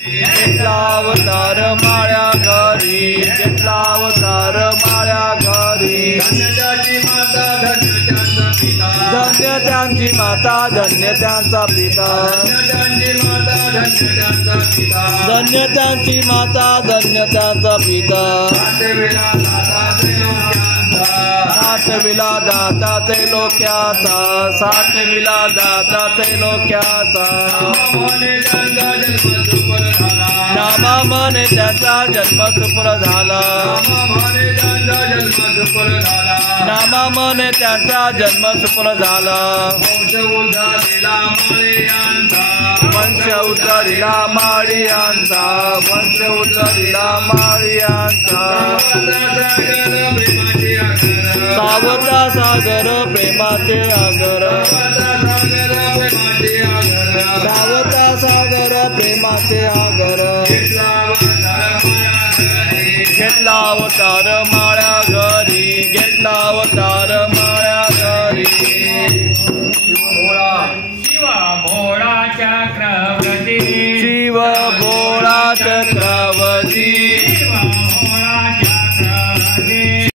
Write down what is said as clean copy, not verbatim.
घेतला अवतार माळ्या घरी, घेतला अवतार माळ्या घरी। धन्य त्यांची माता, धन्य त्यांचा पिता, धन्य त्यांची माता, धन्य त्यांचा पिता। सातविला दाता त्रैलोक्याचा, सातविला दाता त्रैलोक्याचा। नामा म्हणे त्यांचा जन्म सुफल झाला, नामा म्हणे त्यांचा जन्म सुफल झाला। वंश उतरिला माळियांचा, वंश उतरिला माळियांचा। सावता सागर प्रेमाचे आगर, सावता सागर प्रेमाचे आगर। घेतला अवतार माळ्या घरी, घेतला अवतार माळ्या घरी। शिव भोळा चक्रवर्ती, शिव भोळा चक्रवर्ती।